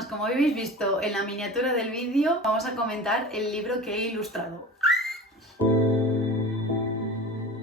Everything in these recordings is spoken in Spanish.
hermanos, como habéis visto en la miniatura del vídeo, vamos a comentar el libro que he ilustrado.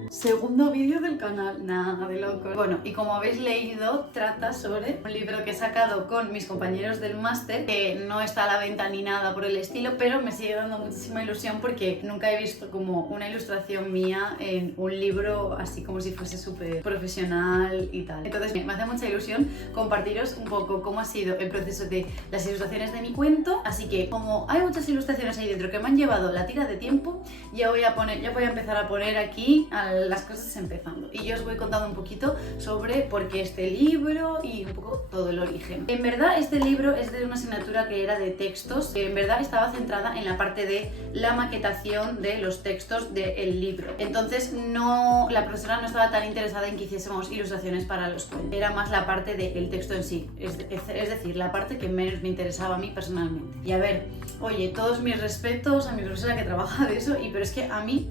Segundo vídeo del canal, nada de locos. Bueno, y como habéis leído, trata sobre un libro que he sacado con mis compañeros del máster, que no está a la venta ni nada por el estilo, pero me sigue dando muchísima ilusión porque nunca he visto como una ilustración mía en un libro así como si fuese súper profesional y tal. Entonces me hace mucha ilusión compartiros un poco cómo ha sido el proceso de las ilustraciones de mi cuento, así que como hay muchas ilustraciones ahí dentro que me han llevado la tira de tiempo, ya voy a empezar a poner aquí las cosas empezando y yo os voy contando un poquito sobre por qué este libro y un poco todo el origen. En verdad este libro es de una asignatura que era de textos, que en verdad estaba centrada en la parte de la maquetación de los textos del libro. Entonces la profesora no estaba tan interesada en que hiciésemos ilustraciones para los cuentos, era más la parte del texto en sí, es decir, la parte que menos me interesaba a mí personalmente. Y a ver, oye, todos mis respetos a mi profesora que trabaja de eso, pero es que a mí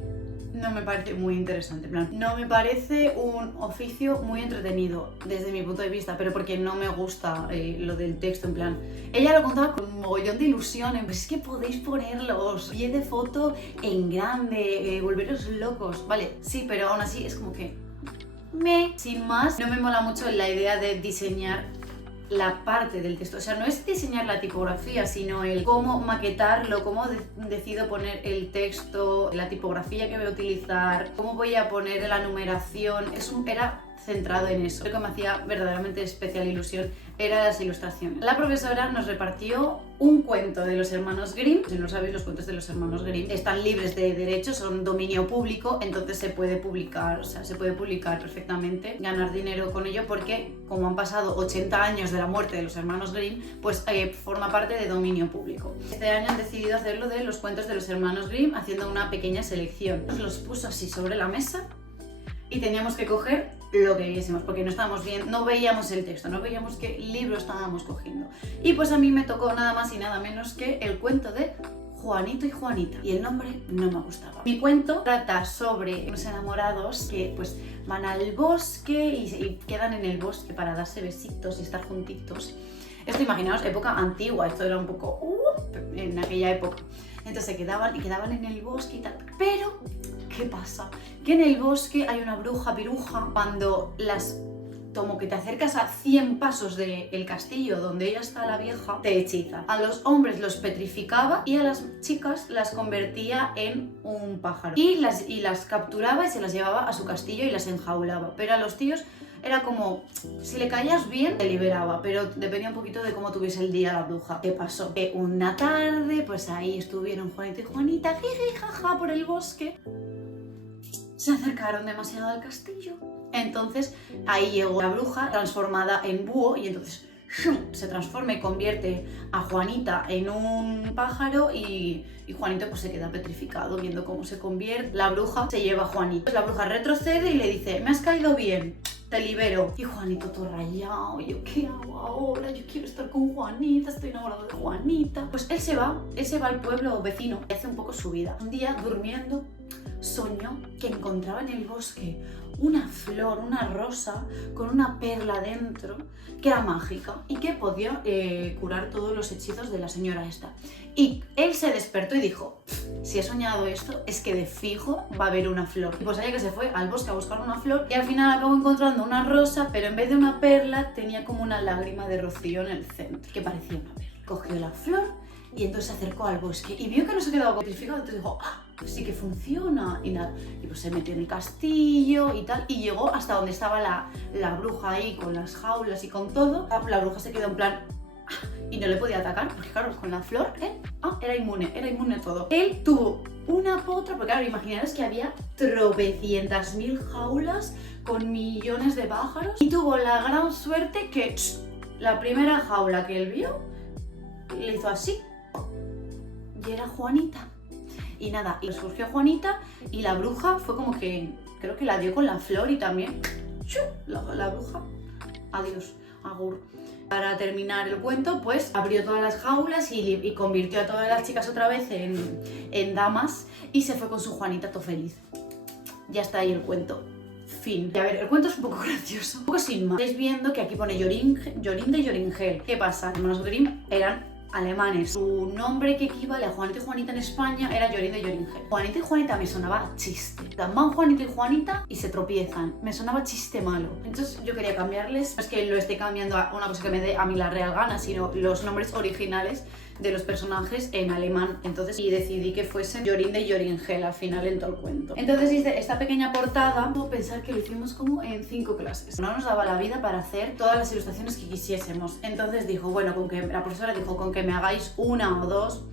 no me parece muy interesante, en plan, no me parece un oficio muy entretenido desde mi punto de vista, pero porque no me gusta lo del texto, en plan, ella lo contaba con un mogollón de ilusión, pues es que podéis ponerlos pie de foto en grande, volveros locos, vale, sí, pero aún así es como que sin más, no me mola mucho la idea de diseñar la parte del texto, o sea, no es diseñar la tipografía, sino el cómo maquetarlo, cómo decido poner el texto, la tipografía que voy a utilizar, cómo voy a poner la numeración, era centrado en eso. Lo que me hacía verdaderamente especial ilusión era las ilustraciones. La profesora nos repartió un cuento de los hermanos Grimm. Si no sabéis, los cuentos de los hermanos Grimm están libres de derechos, son dominio público, entonces se puede publicar, o sea, se puede publicar perfectamente, ganar dinero con ello porque como han pasado 80 años de la muerte de los hermanos Grimm, pues forma parte de dominio público. Este año han decidido hacerlo de los cuentos de los hermanos Grimm, haciendo una pequeña selección. Nos los puso así sobre la mesa y teníamos que coger lo que viésemos, porque no estábamos bien, no veíamos el texto, no veíamos qué libro estábamos cogiendo. Y pues a mí me tocó nada más y nada menos que el cuento de Juanito y Juanita, y el nombre no me gustaba. Mi cuento trata sobre unos enamorados que pues van al bosque y quedan en el bosque para darse besitos y estar juntitos. Esto, imaginaos, época antigua, esto era un poco en aquella época. Entonces se quedaban en el bosque y tal, pero ¿qué pasa? Que en el bosque hay una bruja piruja. Cuando como que te acercas a 100 pasos del castillo donde ella está, la vieja, te hechiza. A los hombres los petrificaba y a las chicas las convertía en un pájaro. Y las capturaba y se las llevaba a su castillo y las enjaulaba. Pero a los tíos era como, si le caías bien, te liberaba, pero dependía un poquito de cómo tuviese el día la bruja. ¿Qué pasó? Que una tarde, pues ahí estuvieron Juanito y Juanita, jiji, jaja, por el bosque. Se acercaron demasiado al castillo. Entonces ahí llegó la bruja transformada en búho y entonces se transforma y convierte a Juanita en un pájaro y Juanito pues se queda petrificado viendo cómo se convierte. La bruja se lleva a Juanito. Pues la bruja retrocede y le dice, me has caído bien, te libero. Y Juanito todo rayado, yo ¿qué hago ahora? Yo quiero estar con Juanita, estoy enamorado de Juanita. Pues él se va al pueblo vecino y hace un poco su vida. Un día durmiendo soñó que encontraba en el bosque una flor, una rosa con una perla dentro que era mágica y que podía curar todos los hechizos de la señora esta. Y él se despertó y dijo, si he soñado esto es que de fijo va a haber una flor. Y pues allá que se fue al bosque a buscar una flor y al final acabó encontrando una rosa, pero en vez de una perla tenía como una lágrima de rocío en el centro que parecía una perla. Cogió la flor y entonces se acercó al bosque y vio que no se quedaba petrificado, entonces dijo, pues sí que funciona y nada. Y pues se metió en el castillo y tal y llegó hasta donde estaba la bruja ahí con las jaulas y con todo. La bruja se quedó en plan y no le podía atacar porque claro, con la flor era inmune a todo. Él tuvo una potra, porque claro, imaginaros que había tropecientas mil jaulas con millones de pájaros y tuvo la gran suerte que la primera jaula que él vio le hizo así y era Juanita. Y nada, y surgió Juanita y la bruja fue como que, creo que la dio con la flor y también, la bruja, adiós, agur. Para terminar el cuento, pues abrió todas las jaulas y convirtió a todas las chicas otra vez en damas y se fue con su Juanita todo feliz. Ya está ahí el cuento. Fin. Y a ver, el cuento es un poco gracioso, un poco sin más. Estáis viendo que aquí pone Jorinde y Joringel. ¿Qué pasa? Los hermanos Grimm eran alemanes. Su nombre que equivale a Juanita y Juanita en España era Jorinde y Joringel. Juanita y Juanita me sonaba a chiste. Van Juanita y Juanita y se tropiezan. Me sonaba chiste malo. Entonces yo quería cambiarles. No es que lo esté cambiando a una cosa que me dé a mí la real gana, sino los nombres originales de los personajes en alemán. Entonces, y decidí que fuesen Jorinde y Joringel al final en todo el cuento. Entonces hice esta pequeña portada. Puedo pensar que lo hicimos como en 5 clases. No nos daba la vida para hacer todas las ilustraciones que quisiésemos. Entonces dijo, bueno, con que la profesora dijo, con que me hagáis 1 o 2,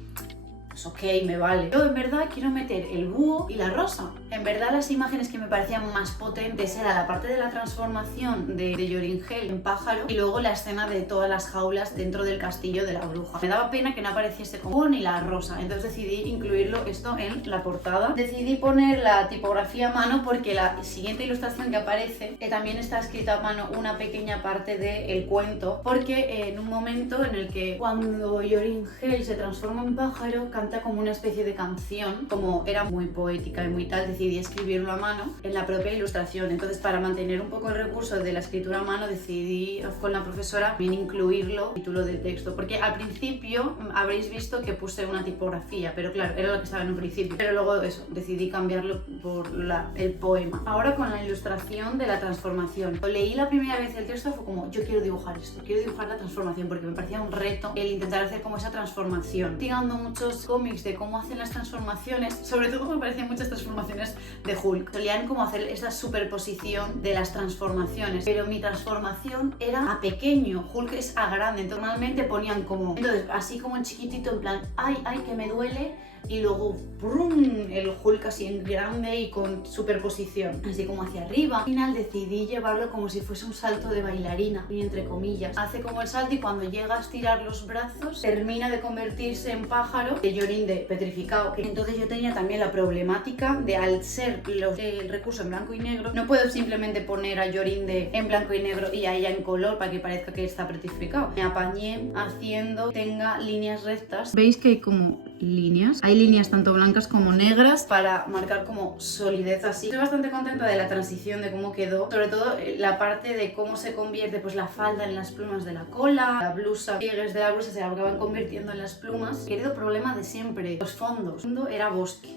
pues ok, me vale. Yo en verdad quiero meter el búho y la rosa. En verdad las imágenes que me parecían más potentes era la parte de la transformación de Joringel en pájaro y luego la escena de todas las jaulas dentro del castillo de la bruja. Me daba pena que no apareciese como búho ni la rosa, entonces decidí incluirlo esto en la portada. Decidí poner la tipografía a mano porque la siguiente ilustración que aparece también está escrita a mano una pequeña parte del cuento, porque en un momento en el que cuando Joringel se transforma en pájaro canta como una especie de canción, como era muy poética y muy tal, decidí escribirlo a mano en la propia ilustración. Entonces, para mantener un poco el recurso de la escritura a mano, decidí con la profesora también incluirlo en el título del texto, porque al principio habréis visto que puse una tipografía, pero claro, era lo que estaba en un principio, pero luego eso, decidí cambiarlo por el poema. Ahora con la ilustración de la transformación. Cuando leí la primera vez el texto fue como, yo quiero dibujar esto, quiero dibujar la transformación, porque me parecía un reto el intentar hacer como esa transformación. Tirando muchos cómics de cómo hacen las transformaciones, sobre todo me parecían muchas transformaciones de Hulk. Solían como hacer esta superposición de las transformaciones, pero mi transformación era a pequeño, Hulk es a grande, entonces normalmente ponían como, entonces así como en chiquitito, en plan, ay, que me duele, y luego ¡brum! El Hulk así en grande y con superposición, así como hacia arriba. Al final decidí llevarlo como si fuese un salto de bailarina, y entre comillas. Hace como el salto y cuando llega a estirar los brazos, termina de convertirse en pájaro de Jorinde petrificado. Entonces yo tenía también la problemática de, al ser el recurso en blanco y negro, no puedo simplemente poner a Jorinde en blanco y negro y a ella en color para que parezca que está petrificado. Me apañé haciendo tenga líneas rectas. ¿Veis que hay como líneas? Hay líneas tanto blancas como negras para marcar como solidez así. Estoy bastante contenta de la transición, de cómo quedó, sobre todo la parte de cómo se convierte pues la falda en las plumas de la cola, la blusa, pliegues de la blusa se acaban convirtiendo en las plumas. Querido problema de siempre, los fondos. El fondo era bosque.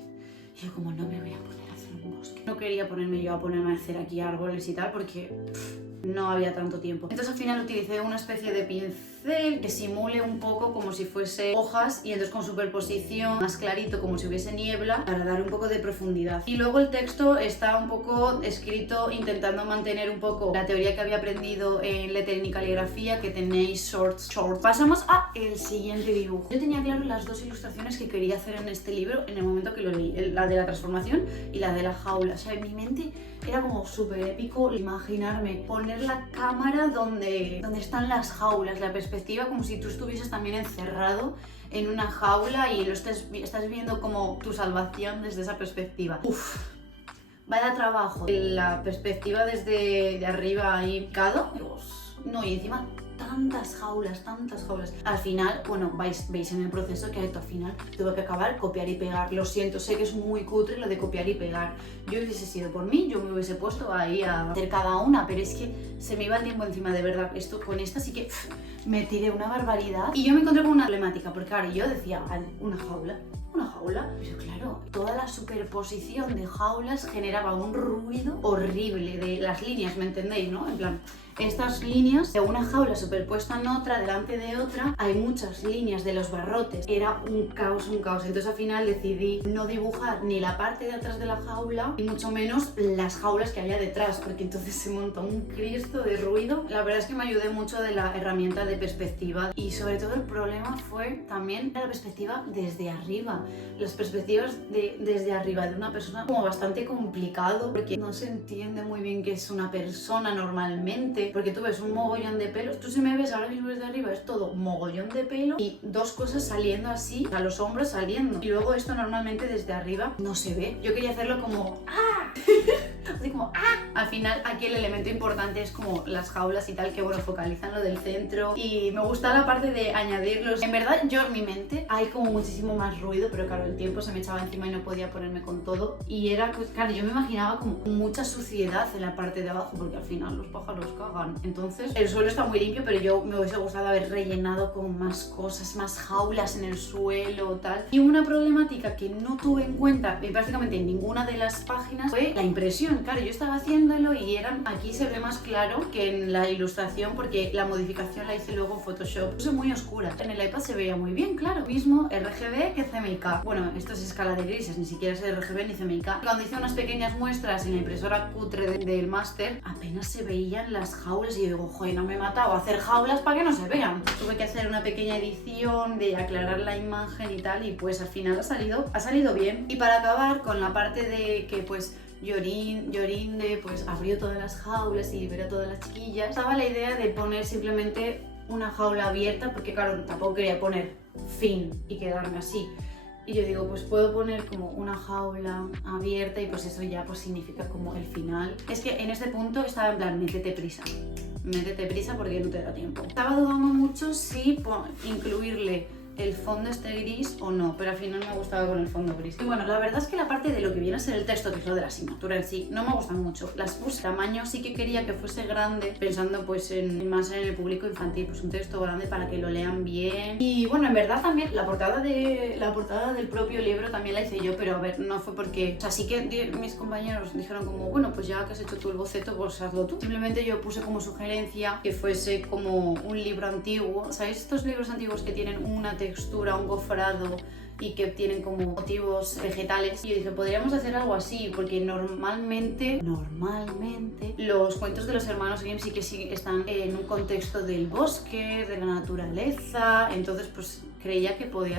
Y yo como no me voy a poner a hacer un bosque. No quería ponerme yo a ponerme a hacer aquí árboles y tal porque no había tanto tiempo. Entonces al final utilicé una especie de pincel que simule un poco como si fuese hojas y entonces con superposición más clarito como si hubiese niebla para dar un poco de profundidad. Y luego el texto está un poco escrito intentando mantener un poco la teoría que había aprendido en lettering y caligrafía, que tenéis short. Pasamos a el siguiente dibujo. Yo tenía claro las dos ilustraciones que quería hacer en este libro en el momento que lo leí, la de la transformación y la de la jaula. O sea, en mi mente era como súper épico imaginarme poner la cámara donde están las jaulas, la perspectiva como si tú estuvieses también encerrado en una jaula y estás viendo como tu salvación desde esa perspectiva. Uf, vaya trabajo. La perspectiva desde de arriba ahí picado. No, y encima tantas jaulas. Al final, bueno, veis en el proceso que al final tuve que acabar copiar y pegar. Lo siento, sé que es muy cutre lo de copiar y pegar. Yo hubiese sido por mí, yo me hubiese puesto ahí a hacer cada una, pero es que se me iba el tiempo encima, de verdad. Esto con esta sí que me tiré una barbaridad. Y yo me encontré con una problemática, porque ahora yo decía, una jaula, pero claro, toda la superposición de jaulas generaba un ruido horrible de las líneas, ¿me entendéis, no? En plan, estas líneas de una jaula superpuesta en otra, delante de otra, hay muchas líneas de los barrotes, era un caos. Entonces al final decidí no dibujar ni la parte de atrás de la jaula, y mucho menos las jaulas que había detrás, porque entonces se montó un cristo de ruido. La verdad es que me ayudé mucho de la herramienta de perspectiva, y sobre todo el problema fue también la perspectiva desde arriba. Las perspectivas desde arriba de una persona como bastante complicado, porque no se entiende muy bien qué es una persona normalmente, porque tú ves un mogollón de pelos, tú si me ves ahora mismo desde arriba es todo mogollón de pelo y dos cosas saliendo así, a los hombros saliendo, y luego esto normalmente desde arriba no se ve. Yo quería hacerlo como ¡ah! Así como ¡ah! al final aquí el elemento importante es como las jaulas y tal, que bueno, focalizan lo del centro y me gusta la parte de añadirlos. En verdad yo en mi mente hay como muchísimo más ruido, pero claro, el tiempo se me echaba encima y no podía ponerme con todo y era, pues claro, yo me imaginaba como mucha suciedad en la parte de abajo porque al final los pájaros cagan. Entonces el suelo está muy limpio, pero yo me hubiese gustado haber rellenado con más cosas, más jaulas en el suelo tal. Y una problemática que no tuve en cuenta prácticamente en ninguna de las páginas fue la impresión. Claro, yo estaba haciéndolo y aquí se ve más claro que en la ilustración porque la modificación la hice luego en Photoshop. Puse muy oscura. En el iPad se veía muy bien, claro. Mismo RGB que CMYK. Bueno, esto es escala de grises, ni siquiera es RGB ni CMYK. Cuando hice unas pequeñas muestras en la impresora cutre del máster, apenas se veían las jaulas y yo digo, joder, no me he matado a hacer jaulas para que no se vean. Tuve que hacer una pequeña edición de aclarar la imagen y tal y pues al final ha salido bien. Y para acabar con la parte de que pues Yorinde pues abrió todas las jaulas y liberó a todas las chiquillas, estaba la idea de poner simplemente una jaula abierta porque claro, tampoco quería poner fin y quedarme así. Y yo digo, pues puedo poner como una jaula abierta y pues eso ya pues significa como el final. Es que en este punto estaba en plan, métete prisa porque no te da tiempo. Estaba dudando mucho si incluirle el fondo este gris o no, pero al final me gustaba con el fondo gris. Y bueno, la verdad es que la parte de lo que viene a ser el texto, que es lo de la asignatura en sí, no me gusta mucho. Las puse tamaño, sí que quería que fuese grande, pensando pues más en el público infantil, pues un texto grande para que lo lean bien. Y bueno, en verdad también la portada del propio libro también la hice yo, pero a ver, no fue porque, o sea, sí que mis compañeros dijeron como, bueno, pues ya que has hecho tú el boceto, pues hazlo tú. Simplemente yo puse como sugerencia que fuese como un libro antiguo. ¿Sabéis estos libros antiguos que tienen una textura, un gofrado y que tienen como motivos vegetales? Y yo dije, podríamos hacer algo así, porque normalmente los cuentos de los hermanos Grimm sí que están en un contexto del bosque, de la naturaleza, entonces pues creía que podía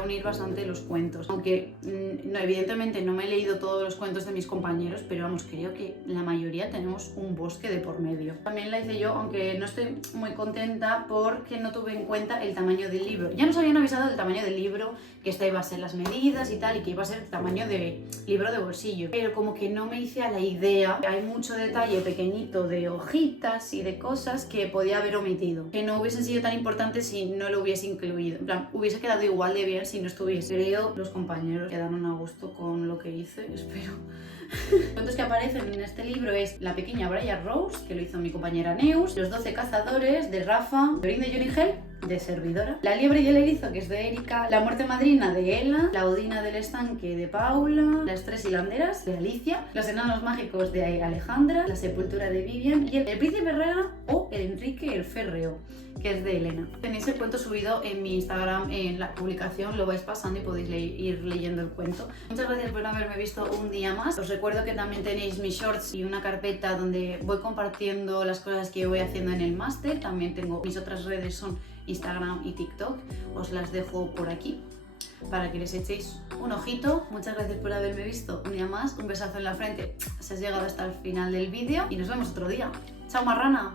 unir bastante los cuentos. Aunque no, evidentemente no me he leído todos los cuentos de mis compañeros, pero vamos, creo que la mayoría tenemos un bosque de por medio. También la hice yo, aunque no estoy muy contenta porque no tuve en cuenta el tamaño del libro. Ya nos habían avisado del tamaño del libro, que esta iba a ser las medidas y tal, y que iba a ser el tamaño de libro de bolsillo. Pero como que no me hice a la idea, hay mucho detalle pequeñito de hojitas y de cosas que podía haber omitido, que no hubiesen sido tan importantes si no lo hubiese incluido. En plan, hubiese quedado igual de bien si no estuviese. Creo los compañeros quedaron a gusto con lo que hice, espero. Los cuentos que aparecen en este libro es La pequeña Briar Rose, que lo hizo mi compañera Neus, Los 12 cazadores, de Rafa, Yorinde de Johnny Hell, de Servidora, La liebre y el erizo, que es de Erika, La muerte madrina, de Ela, La Odina del estanque, de Paula, Las tres hilanderas, de Alicia, Los enanos mágicos, de Alejandra, La sepultura, de Vivian, y El príncipe Herrera o El Enrique el Férreo, que es de Elena. Tenéis el cuento subido en mi Instagram, en la publicación, lo vais pasando y podéis ir leyendo el cuento. Muchas gracias por haberme visto un día más. Os recuerdo que también tenéis mis shorts y una carpeta donde voy compartiendo las cosas que voy haciendo en el máster. También tengo mis otras redes, son Instagram y TikTok. Os las dejo por aquí para que les echéis un ojito. Muchas gracias por haberme visto un día más. Un besazo en la frente si has llegado hasta el final del vídeo y nos vemos otro día. ¡Chao, marrana!